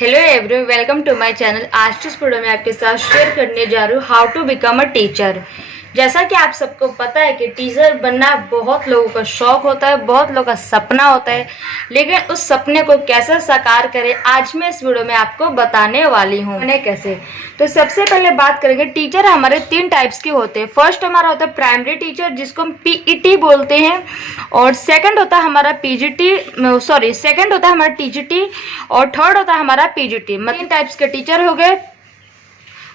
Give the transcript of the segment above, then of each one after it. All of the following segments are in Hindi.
Hello everyone, welcome to my channel. आज के इस वीडियो में आपके साथ शेयर करने जा रही हूँ how to become a teacher. जैसा कि आप सबको पता है कि टीचर बनना बहुत लोगों का शौक होता है, बहुत लोगों का सपना होता है, लेकिन उस सपने को कैसे साकार करें आज मैं इस वीडियो में आपको बताने वाली हूँ। कैसे तो सबसे पहले बात करेंगे, टीचर हमारे 3 टाइप्स के होते हैं। फर्स्ट हमारा होता है प्राइमरी टीचर, जिसको हम पीईटी बोलते हैं, और सेकंड होता है हमारा सेकंड होता है हमारा टीजीटी, और थर्ड होता है हमारा पीजीटी। 3 टाइप्स के टीचर हो गए।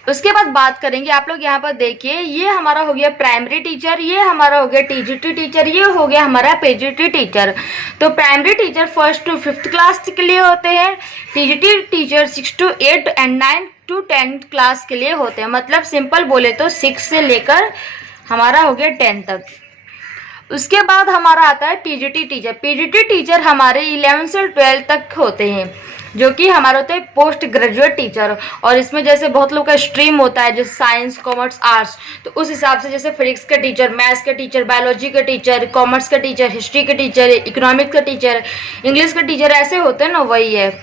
उसके बाद बात करेंगे, आप लोग यहाँ पर देखिए, ये हमारा हो गया प्राइमरी टीचर, ये हमारा हो गया टीजीटी टीचर, ये हो गया हमारा पीजीटी टीचर। तो primary teacher 1st to 5th class के लिए होते हैं, TGT teacher 6 to 8 and 9 to 10 class के लिए होते हैं। मतलब सिंपल बोले तो 6 से लेकर हमारा हो गया 10 तक। उसके बाद हमारा आता है पीजीटी टीचर। पीजीटी टीचर हमारे 11 से 12 तक होते हैं, जो कि हमारा होता है पोस्ट ग्रेजुएट टीचर। और इसमें जैसे बहुत लोग का स्ट्रीम होता है, जैसे साइंस, कॉमर्स, आर्ट्स, तो उस हिसाब से जैसे फिजिक्स का टीचर, मैथ्स का टीचर, बायोलॉजी का टीचर, कॉमर्स का टीचर, हिस्ट्री का टीचर, इकोनॉमिक्स का टीचर, इंग्लिश का टीचर, ऐसे होते हैं ना, वही है।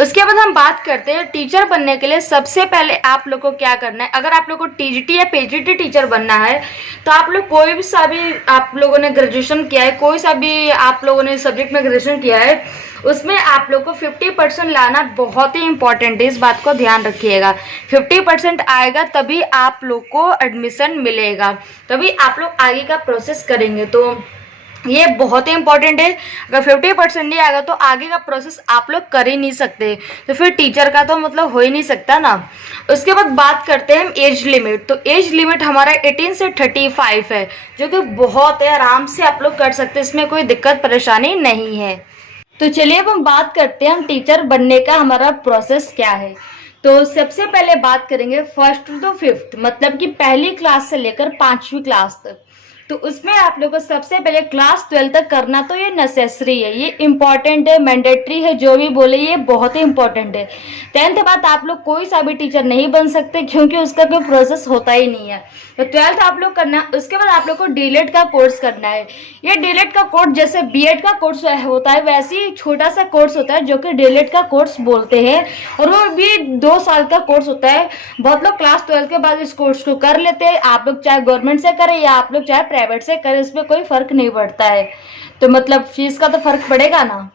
उसके बाद हम बात करते हैं टीचर बनने के लिए सबसे पहले आप लोग को क्या करना है। अगर आप लोग को टीजीटी या पीजीटी टीचर बनना है तो आप लोग कोई भी सा भी आप लोगों ने ग्रेजुएशन किया है, कोई सा भी आप लोगों ने सब्जेक्ट में ग्रेजुएशन किया है, उसमें आप लोग को 50% लाना बहुत ही इंपॉर्टेंट है। इस बात को ध्यान रखिएगा। 50% आएगा तभी आप लोग को एडमिशन मिलेगा, तभी आप लोग आगे का प्रोसेस करेंगे। तो ये बहुत ही इंपॉर्टेंट है। अगर 50% नहीं आएगा तो आगे का प्रोसेस आप लोग कर ही नहीं सकते, तो फिर टीचर का तो मतलब हो ही नहीं सकता ना। उसके बाद बात करते हैं हम एज लिमिट। तो एज लिमिट हमारा 18 से 35 है, जो कि बहुत है, आराम से आप लोग कर सकते हैं, इसमें कोई दिक्कत परेशानी नहीं है। तो चलिए अब हम बात करते हैं हम टीचर बनने का हमारा प्रोसेस क्या है। तो सबसे पहले बात करेंगे 1st to 5th, मतलब कि पहली क्लास से लेकर 5वीं क्लास तक। तो उसमें आप लोगों को सबसे पहले क्लास 12 तक करना, तो ये नेसेसरी है, ये इंपॉर्टेंट है, मैंडेटरी है, जो भी बोले ये बहुत ही इंपॉर्टेंट है। 10th बाद आप लोग कोई सा भी टीचर नहीं बन सकते, क्योंकि उसका कोई प्रोसेस होता ही नहीं है। तो 12th आप लोग करना। उसके बाद आप लोग को डीलेट का कोर्स करना है। ये डीलेट का कोर्स जैसे बीएड का कोर्स होता है, वैसे ही छोटा सा कोर्स होता है जो कि डीलेट का कोर्स बोलते हैं, और वो भी 2 साल का कोर्स होता है। बहुत लोग क्लास 12 के बाद इस कोर्स को कर लेते हैं। आप लोग चाहे गवर्नमेंट से करें या आप लोग चाहे प्राइवेट से करें, इसमें कोई फर्क नहीं पड़ता है। तो मतलब फीस का तो फर्क पड़ेगा ना।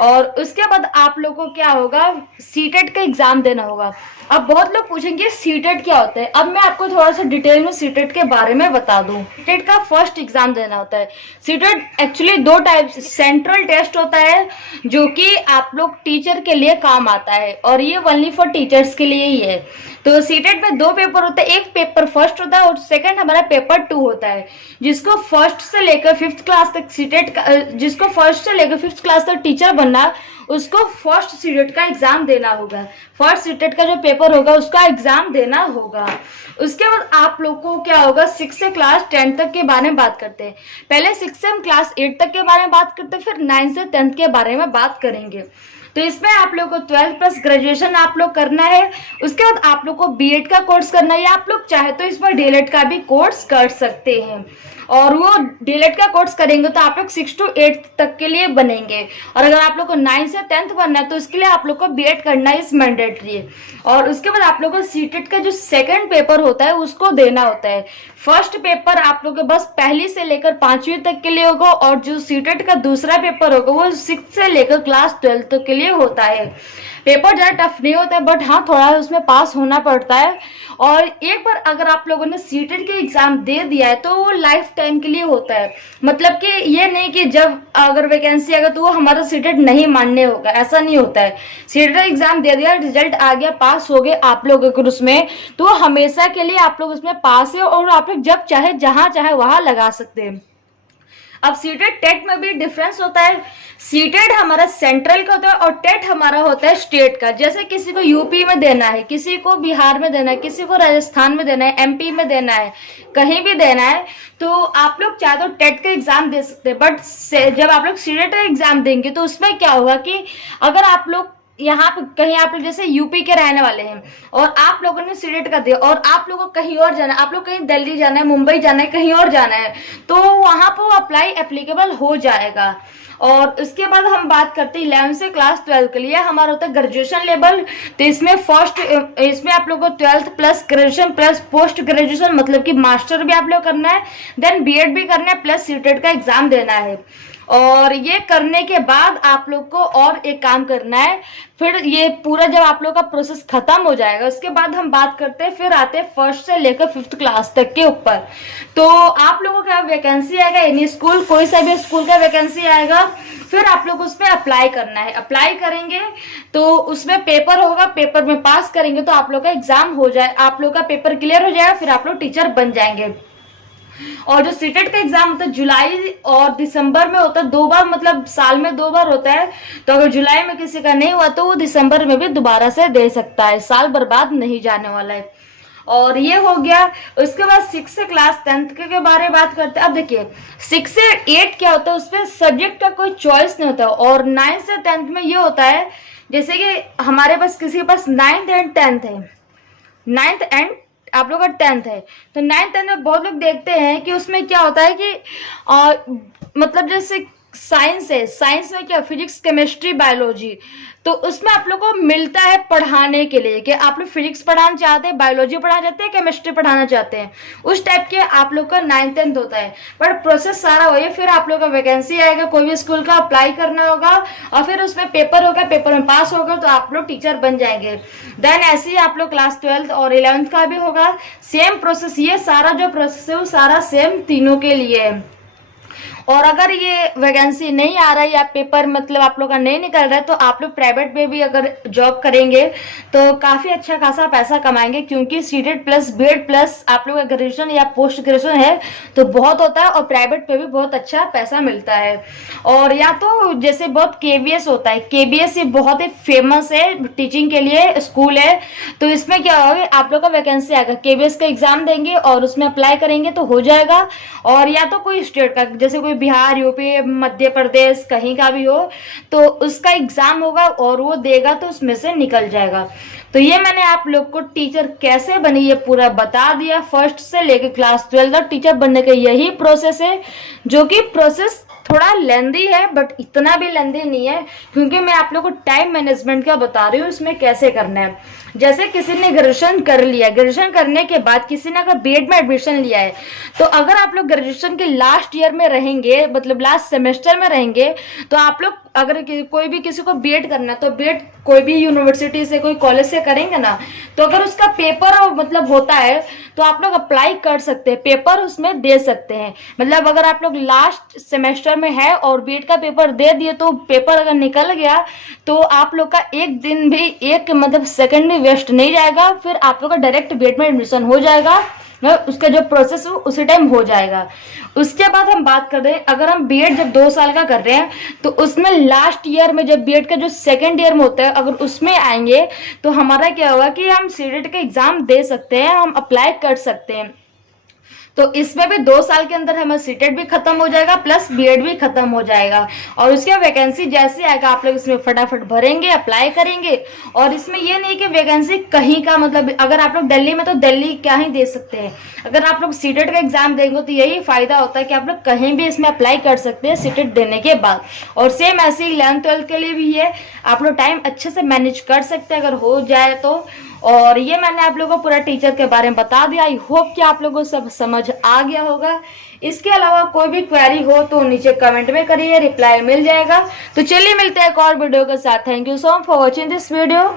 और उसके बाद आप लोगों को क्या होगा, सीटेट का एग्जाम देना होगा। अब बहुत लोग पूछेंगे सीटेट क्या होता है। अब मैं आपको थोड़ा सा डिटेल में सीटेट के बारे में बता दूं। सीटेट का फर्स्ट एग्जाम देना होता है। CTET actually 2 type central test होता है, जो कि आप लोग टीचर के लिए काम आता है, और ये ओनली फॉर टीचर्स के लिए ही है। तो सीटेट में 2 पेपर होते हैं, एक पेपर फर्स्ट होता है और सेकंड हमारा पेपर 2 होता है। जिसको फर्स्ट से लेकर 5th क्लास तक सीटेट का, जिसको फर्स्ट से लेकर 5th क्लास तक टीचर बनना, उसको फर्स्ट सीटेट का एग्जाम देना होगा। फर्स्ट सीटेट का जो पेपर होगा उसका एग्जाम देना होगा। उसके बाद आप लोग को क्या होगा, 6 से क्लास 10 तक के बारे में बात करते हैं। पहले 6 से हम क्लास 8 तक के बारे में बात करते हैं, फिर 9 से 10th के बारे में बात करेंगे। तो इसमें आप लोग को 12 प्लस ग्रेजुएशन आप लोग करना है। उसके बाद आप लोग को बीएड का कोर्स करना है, या आप लोग चाहे तो इसमें डीएलएड का भी कोर्स कर सकते हैं। और वो डीएलएड का कोर्स करेंगे तो आप लोग 6 to 8 तक के लिए बनेंगे। और अगर आप लोग को 9 से 10th बनना है तो उसके लिए आप लोग को बीएड करना इस मैंडेटरी है। और उसके बाद आप लोग को सीटेट का जो सेकंड पेपर होता है उसको देना होता है। फर्स्ट पेपर आप लोग के बस पहली से लेकर 5वीं तक के लिए होगा, और जो सीटेट का दूसरा पेपर होगा वो 6 से लेकर क्लास 12 तक के लिए होता है। पेपर ज़्यादा टफ नहीं होता है, बट हाँ थोड़ा उसमें पास होना पड़ता है। और एक बार अगर आप लोगों ने सीटेट के एग्जाम दे दिया है तो वो लाइफ टाइम के लिए होता है। मतलब कि ये नहीं कि जब अगर वैकेंसी आएगा तो वो हमारा सीटेट नहीं मानने होगा, ऐसा नहीं होता है। सीटेट एग्जाम दे दिया, रिजल्ट आ गया, पास हो गए आप लोग अगर उसमें, तो हमेशा के लिए आप लोग उसमें पास है, और आप लोग जब चाहे जहां चाहे वहां लगा सकते हैं। अब सीटेट टेट में भी डिफरेंस होता है। सीटेट हमारा सेंट्रल का होता है और टेट हमारा होता है स्टेट का। जैसे किसी को यूपी में देना है, किसी को बिहार में देना है, किसी को राजस्थान में देना है, एमपी में देना है, कहीं भी देना है, तो आप लोग चाहे तो टेट का एग्जाम दे सकते हैं। बट जब आप लोग सीटेट का एग्जाम देंगे तो उसमें क्या होगा कि अगर आप लोग यहाँ पे कहीं आप लोग जैसे यूपी के रहने वाले हैं और आप लोगों ने सीटेट का दिया और आप लोगों को कहीं और जाना है, आप लोग कहीं दिल्ली जाना है, मुंबई जाना है, कहीं और जाना है, तो वहां पर वो अप्लाई एप्लीकेबल हो जाएगा। और उसके बाद हम बात करते हैं 11 से क्लास 12 के लिए हमारा होता है ग्रेजुएशन लेवल। तो इसमें आप लोगों को 12th plus graduation plus post graduation मतलब कि मास्टर भी आप लोग करना है, देन बीएड भी करना है, प्लस सीटेट का एग्जाम देना है। और ये करने के बाद आप लोग को और एक काम करना है, फिर ये पूरा जब आप लोग का प्रोसेस खत्म हो जाएगा उसके बाद हम बात करते हैं, फिर आते हैं 1st से लेकर 5th क्लास तक के ऊपर। तो आप लोगों का वैकेंसी आएगा एनी स्कूल, कोई सा भी स्कूल का वैकेंसी आएगा, फिर आप लोग उस पर अप्लाई करना है। अप्लाई करेंगे तो उसमें पेपर होगा, पेपर में पास करेंगे तो आप लोग का एग्जाम हो जाए, आप लोग का पेपर क्लियर हो जाएगा, फिर आप लोग टीचर बन जाएंगे। और जो सीटेट का एग्जाम होता है जुलाई और दिसंबर में होता है, 2 बार, मतलब साल में 2 बार होता है। तो अगर जुलाई में किसी का नहीं हुआ तो वो दिसंबर में भी दोबारा से दे सकता है, साल बर्बाद नहीं जाने वाला है। और ये हो गया। उसके बाद 6 से क्लास 10th के बारे में बात करते हैं। अब देखिए 6 से 8 क्या होता है, उसमें सब्जेक्ट का कोई चॉइस नहीं होता। और 9 से 10th में ये होता है जैसे कि हमारे पास किसी के पास 9th एंड 10th है, 9th एंड आप लोग का 10th है, तो 9th 10th में बहुत लोग देखते हैं कि उसमें क्या होता है कि मतलब जैसे साइंस है, साइंस में क्या फिजिक्स केमिस्ट्री बायोलॉजी, तो उसमें आप लोग को मिलता है पढ़ाने के लिए कि आप लोग फिजिक्स पढ़ाना चाहते हैं, बायोलॉजी पढ़ाना चाहते हैं, केमिस्ट्री पढ़ाना चाहते हैं, उस टाइप के आप लोग का 9th 10th होता है। बट प्रोसेस सारा वही है, फिर आप लोग का वैकेंसी आएगा, कोई भी स्कूल का अप्लाई करना होगा और फिर उसमें पेपर होगा, पेपर में पास होगा तो आप लोग टीचर बन जाएंगे। देन ऐसे ही आप लोग क्लास 12th और 11th का भी होगा, सेम प्रोसेस। ये सारा जो प्रोसेस है वो सारा सेम तीनों के लिए है। और अगर ये वैकेंसी नहीं आ रहा है या पेपर मतलब आप लोग का नहीं निकल रहा है तो आप लोग प्राइवेट में भी अगर जॉब करेंगे तो काफी अच्छा खासा पैसा कमाएंगे, क्योंकि सीटेट प्लस बीएड प्लस आप लोग का ग्रेजुएशन या पोस्ट ग्रेजुएशन है तो बहुत होता है और प्राइवेट पे भी बहुत अच्छा पैसा मिलता है। और या तो जैसे बहुत केवीएस होता है, केवीएस ये बहुत ही फेमस है टीचिंग के लिए स्कूल है, तो इसमें क्या होगा आप लोग का वैकेंसी आएगा, केवीएस का एग्जाम देंगे और उसमें अप्लाई करेंगे तो हो जाएगा। और या तो कोई स्टेट का जैसे कोई बिहार, यूपी, मध्य प्रदेश कहीं का भी हो तो उसका एग्जाम होगा और वो देगा तो उसमें से निकल जाएगा। तो ये मैंने आप लोग को टीचर कैसे बनी ये पूरा बता दिया, 1st से लेकर क्लास 12 तक टीचर बनने का यही प्रोसेस है, जो कि प्रोसेस थोड़ा लेंदी है बट इतना भी लेंदी नहीं है, क्योंकि मैं आप लोग को टाइम मैनेजमेंट का बता रही हूँ इसमें कैसे करना है। जैसे किसी ने ग्रेजुएशन कर लिया, ग्रेजुएशन करने के बाद किसी ने अगर बीएड में एडमिशन लिया है तो अगर आप लोग ग्रेजुएशन के लास्ट ईयर में रहेंगे मतलब लास्ट सेमेस्टर में रहेंगे तो आप लोग अगर कोई भी किसी को बीएड करना है तो बीएड कोई भी यूनिवर्सिटी से कोई कॉलेज से करेंगे ना, तो अगर उसका पेपर मतलब होता है तो आप लोग अप्लाई कर सकते हैं, पेपर उसमें दे सकते हैं। मतलब अगर आप लोग लास्ट सेमेस्टर में है और बीएड का पेपर दे दिए तो पेपर अगर निकल गया तो आप लोग का एक दिन भी एक मतलब सेकंड भी वेस्ट नहीं जाएगा, फिर आप लोग का डायरेक्ट बीएड में एडमिशन हो जाएगा, उसका जो प्रोसेस हो उसी टाइम हो जाएगा। उसके बाद हम बात कर रहे हैं अगर हम बीएड जब 2 साल का कर रहे हैं तो उसमें लास्ट ईयर में जब बीएड का जो सेकंड ईयर में होता है अगर उसमें आएंगे तो हमारा क्या होगा कि हम सीटेट का एग्जाम दे सकते हैं, हम अप्लाई कर सकते हैं। तो इसमें भी 2 साल के अंदर हमारा सीटेट भी खत्म हो जाएगा प्लस बीएड भी खत्म हो जाएगा। और उसके वैकेंसी जैसे आएगा आप लोग इसमें फटाफट भरेंगे, अप्लाई करेंगे। और इसमें ये नहीं कि वैकेंसी कहीं का मतलब अगर आप लोग दिल्ली में तो दिल्ली क्या ही दे सकते हैं, अगर आप लोग सीटेट का एग्जाम देंगे तो यही फायदा होता है कि आप लोग कहीं भी इसमें अप्लाई कर सकते हैं सीटेट देने के बाद। और सेम ऐसे ही 11th 12th के लिए भी है, आप लोग टाइम अच्छे से मैनेज कर सकते हैं अगर हो जाए तो। और ये मैंने आप लोगों को पूरा टीचर के बारे में बता दिया, आई होप कि आप लोगों को सब समझ आ गया होगा। इसके अलावा कोई भी क्वेरी हो तो नीचे कमेंट में करिए, रिप्लाई मिल जाएगा। तो चलिए मिलते हैं एक और वीडियो के साथ। Thank you so much for watching this video.